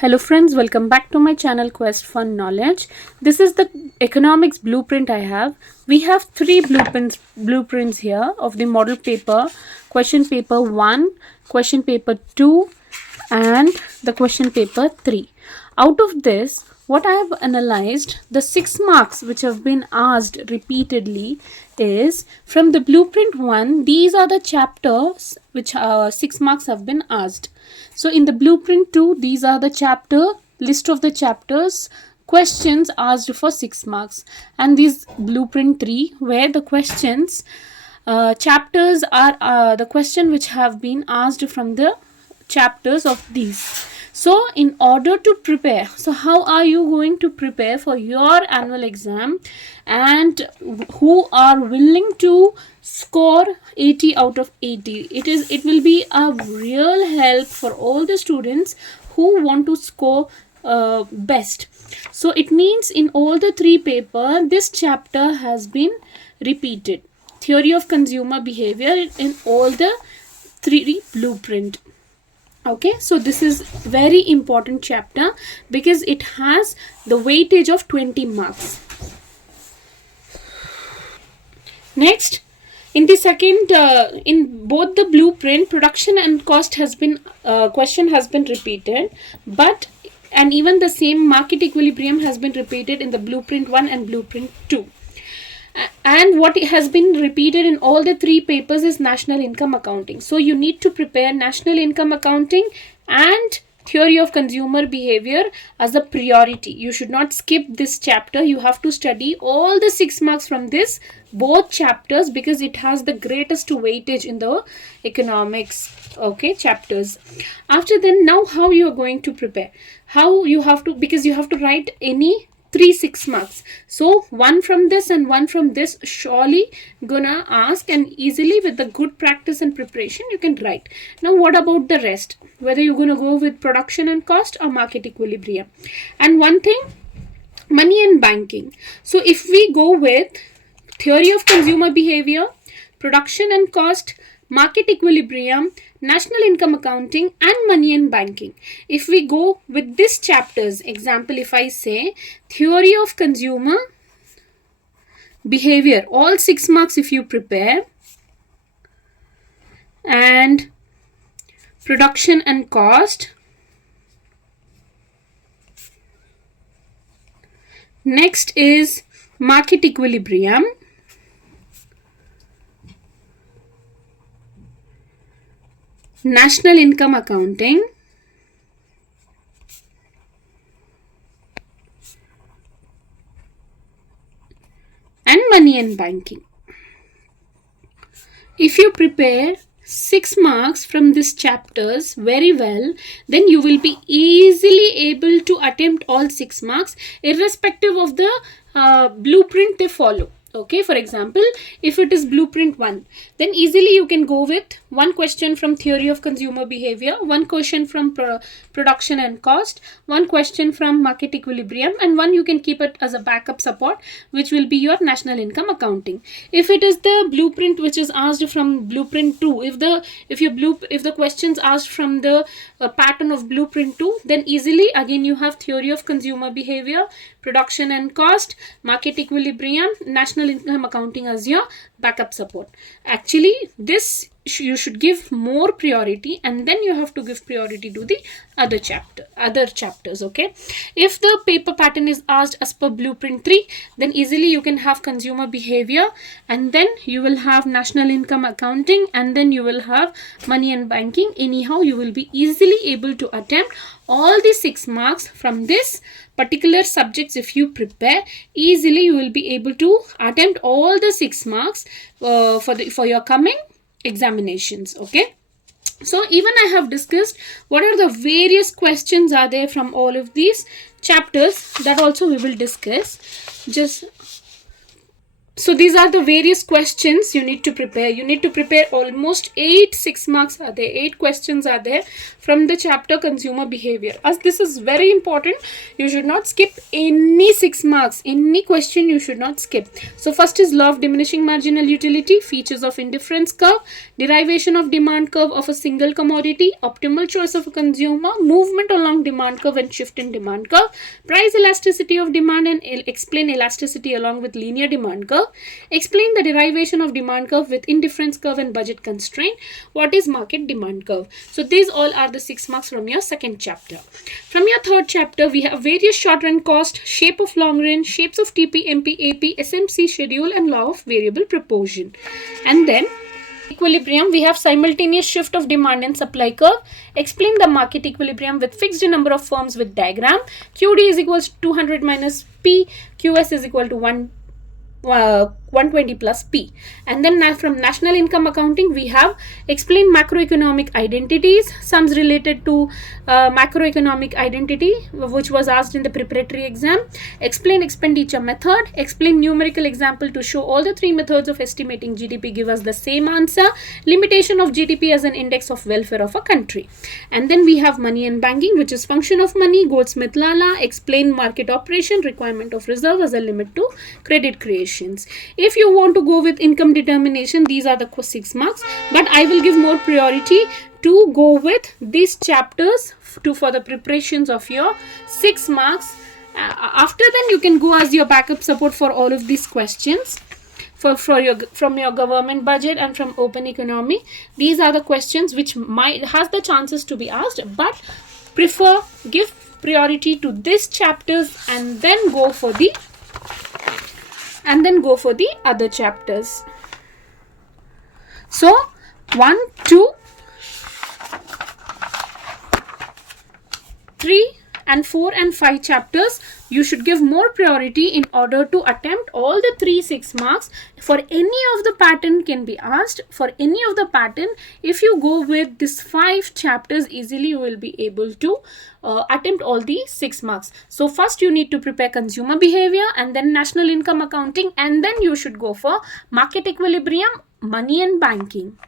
Hello friends, welcome back to my channel Quest for Knowledge. This is the economics blueprint I have. We have three blueprints here of the model paper, question paper 1, question paper 2 and the question paper 3. Out of this, what I have analyzed, the 6 marks which have been asked repeatedly is from the blueprint 1, these are the chapters which 6 marks have been asked. So in the blueprint 2, these are the list of the chapters, questions asked for 6 marks. And these blueprint 3, where the questions, chapters are the question which have been asked from the chapters of these. So in order to prepare, so how are you going to prepare for your annual exam, and who are willing to score 80 out of 80? It will be a real help for all the students who want to score best. So it means in all the three paper, this chapter has been repeated. Theory of consumer behavior in all the three blueprint. Okay, so this is very important chapter because it has the weightage of 20 marks. Next, in the second, in both the blueprint, production and cost has been question has been repeated, and even the same market equilibrium has been repeated in the blueprint 1 and blueprint 2. And what has been repeated in all the three papers is national income accounting. So you need to prepare national income accounting and theory of consumer behavior as a priority. You should not skip this chapter. You have to study all the 6 marks from this both chapters because it has the greatest weightage in the economics chapters. After then, now how you are going to prepare? How you have to, because you have to write any 6 marks. So one from this and one from this surely gonna ask, and easily with the good practice and preparation you can write. Now what about the rest? Whether you're gonna go with production and cost or market equilibrium. And one thing, money and banking. So if we go with theory of consumer behavior, production and cost, market equilibrium, national income accounting and money and banking. If we go with these chapters, example if I say theory of consumer behavior, all 6 marks if you prepare, and production and cost, next is market equilibrium, national income accounting, and money and banking. If you prepare 6 marks from these chapters very well, then you will be easily able to attempt all 6 marks irrespective of the blueprint they follow. Okay, for example, if it is blueprint 1, then easily you can go with one question from theory of consumer behavior, one question from production and cost, one question from market equilibrium, and one you can keep it as a backup support, which will be your national income accounting. If it is the blueprint which is asked from blueprint 2, if the questions asked from the pattern of blueprint 2, then easily again you have theory of consumer behavior, production and cost, market equilibrium, national income accounting as your backup support. Actually, this you should give more priority, and then you have to give priority to the other chapters. Okay, if the paper pattern is asked as per blueprint 3, then easily you can have consumer behavior, and then you will have national income accounting, and then you will have money and banking. Anyhow, you will be easily able to attempt all the 6 marks from this particular subjects. If you prepare easily, you will be able to attempt all the 6 marks for your coming examinations. Okay, so even I have discussed what are the various questions are there from all of these chapters, that also we will discuss. Just So these are the various questions you need to prepare. You need to prepare almost 8 6 marks are there. 8 questions are there from the chapter consumer behavior. As this is very important, you should not skip any 6 marks. Any question you should not skip. So first is law of diminishing marginal utility, features of indifference curve, derivation of demand curve of a single commodity, optimal choice of a consumer, movement along demand curve and shift in demand curve, price elasticity of demand, and explain elasticity along with linear demand curve. Explain the derivation of demand curve with indifference curve and budget constraint. What is market demand curve? So these all are the 6 marks from your second chapter. From your third chapter, we have various short run cost, shape of long run, shapes of TP, MP, AP, SMC schedule, and law of variable proportion. And then equilibrium, we have simultaneous shift of demand and supply curve. Explain the market equilibrium with fixed number of firms with diagram. QD is equals to 200 minus P, QS is equal to 120 plus P. And then from national income accounting, we have explain macroeconomic identities, sums related to macroeconomic identity, which was asked in the preparatory exam. Explain expenditure method, explain numerical example to show all the 3 methods of estimating GDP give us the same answer, limitation of GDP as an index of welfare of a country. And then we have money and banking, which is function of money, Goldsmith Lala, explain market operation, requirement of reserve as a limit to credit creations. If you want to go with income determination, these are the 6 marks, but I will give more priority to go with these chapters for the preparations of your 6 marks. After then, you can go as your backup support for all of these questions from your government budget and from open economy. These are the questions which has the chances to be asked, but give priority to these chapters and then go for the other chapters. So 1, 2, 3 and 4 and 5 chapters you should give more priority in order to attempt all the 3 6 marks. For any of the pattern can be asked. For any of the pattern, if you go with this 5 chapters, easily you will be able to attempt all the 6 marks. So first you need to prepare consumer behavior, and then national income accounting, and then you should go for market equilibrium, money and banking.